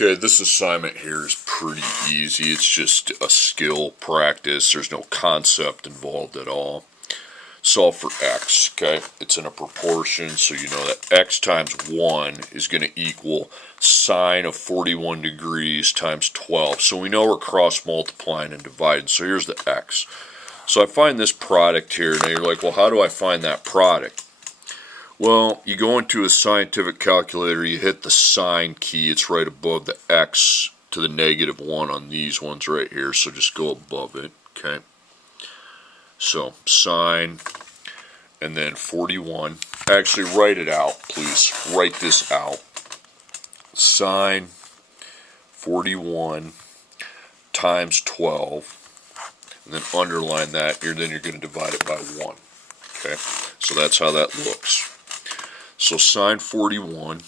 Okay, this assignment here is pretty easy. It's just a skill practice. There's no concept involved at all. Solve for x, okay? It's in a proportion, so you know that x times 1 is going to equal sine of 41 degrees times 12. So we know we're cross multiplying and dividing. So here's the x. So I find this product here. Now you're like, well, how do I find that product? Well, you go into a scientific calculator, you hit the sine key, it's right above the x to the -1 on these ones right here, so just go above it, okay? So, sine, and then 41. Actually, write it out, please. Write this out. Sine 41 times 12, and then underline that, then you're going to divide it by 1, okay? So that's how that looks. So sine 41,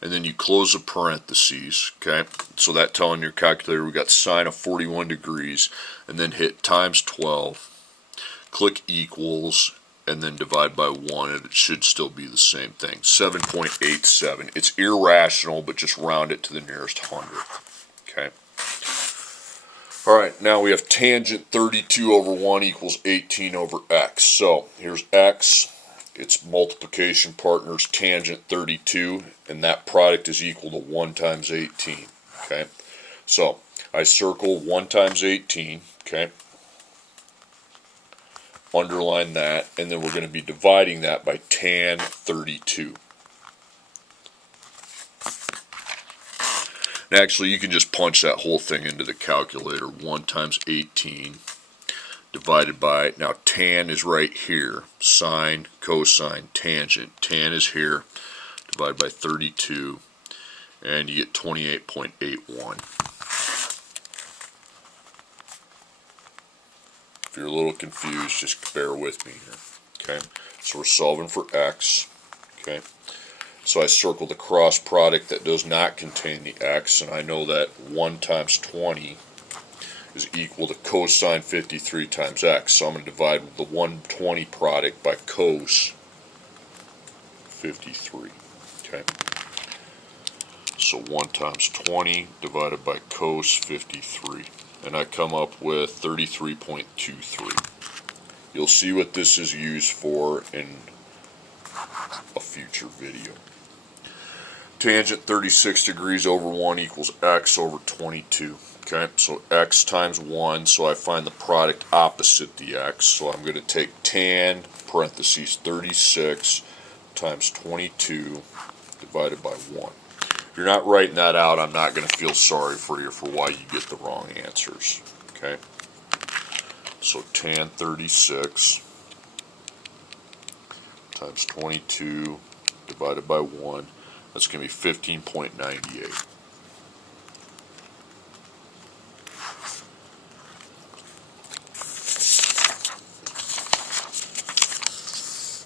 and then you close the parentheses, okay? So that telling your calculator we got sine of 41 degrees, and then hit times 12, click equals, and then divide by 1, and it should still be the same thing. 7.87. It's irrational, but just round it to the nearest hundredth, okay? All right, now we have tangent 32 over 1 equals 18 over x. So here's x. Its multiplication partner is tangent 32, and that product is equal to 1 times 18, okay? So I circle 1 times 18, okay? Underline that, and then we're going to be dividing that by tan 32. And actually, you can just punch that whole thing into the calculator. 1 times 18 divided by, now tan is right here, sine, cosine, tangent. Tan is here, divided by 32, and you get 28.81. If you're a little confused, just bear with me here, okay? So we're solving for x, okay? So I circle the cross product that does not contain the x, and I know that 1 times 20 is equal to cosine 53 times x. So I'm going to divide the 120 product by cos 53. Okay. So 1 times 20 divided by cos 53. And I come up with 33.23. You'll see what this is used for in a future video. Tangent 36 degrees over 1 equals x over 22. Okay, so x times 1, so I find the product opposite the x. So I'm going to take tan, parentheses, 36 times 22 divided by 1. If you're not writing that out, I'm not going to feel sorry for you for why you get the wrong answers. Okay, so tan 36 times 22 divided by 1, that's going to be 15.98.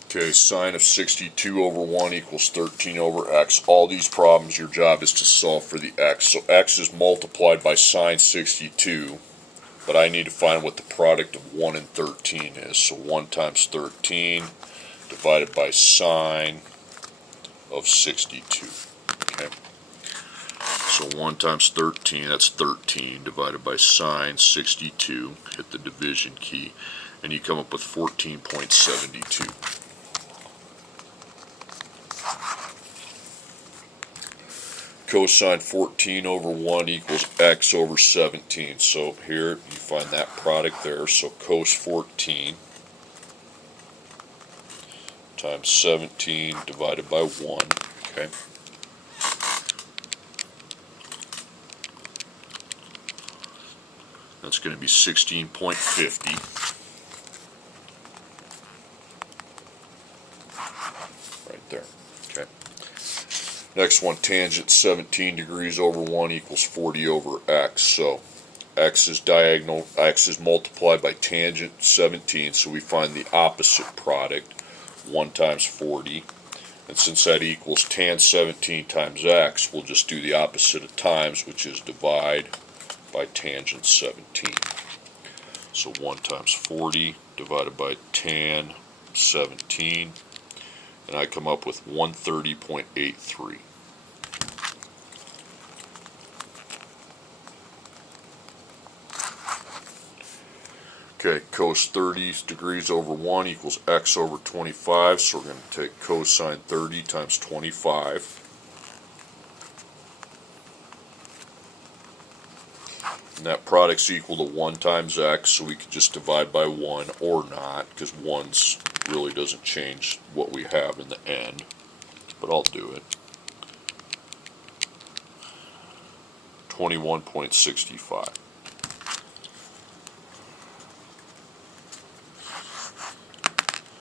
Okay, sine of 62 over 1 equals 13 over x. All these problems, your job is to solve for the x. So x is multiplied by sine 62, but I need to find what the product of 1 and 13 is. So 1 times 13 divided by sine of 62. Okay, so 1 times 13, that's 13, divided by sine 62. Hit the division key, and you come up with 14.72. Cosine 14 over 1 equals x over 17. So here you find that product there. So cos 14 times 17 divided by 1. Okay. That's going to be 16.50. Right there. Okay. Next one, tangent 17 degrees over 1 equals 40 over x. So x is diagonal, x is multiplied by tangent 17, so we find the opposite product, 1 times 40. And since that equals tan 17 times x, we'll just do the opposite of times, which is divide by tangent 17. So 1 times 40 divided by tan 17, and I come up with 130.83. Okay, cos 30 degrees over 1 equals x over 25, so we're going to take cosine 30 times 25. And that product's equal to 1 times x, so we could just divide by 1 or not, because 1's really doesn't change what we have in the end. But I'll do it. 21.65.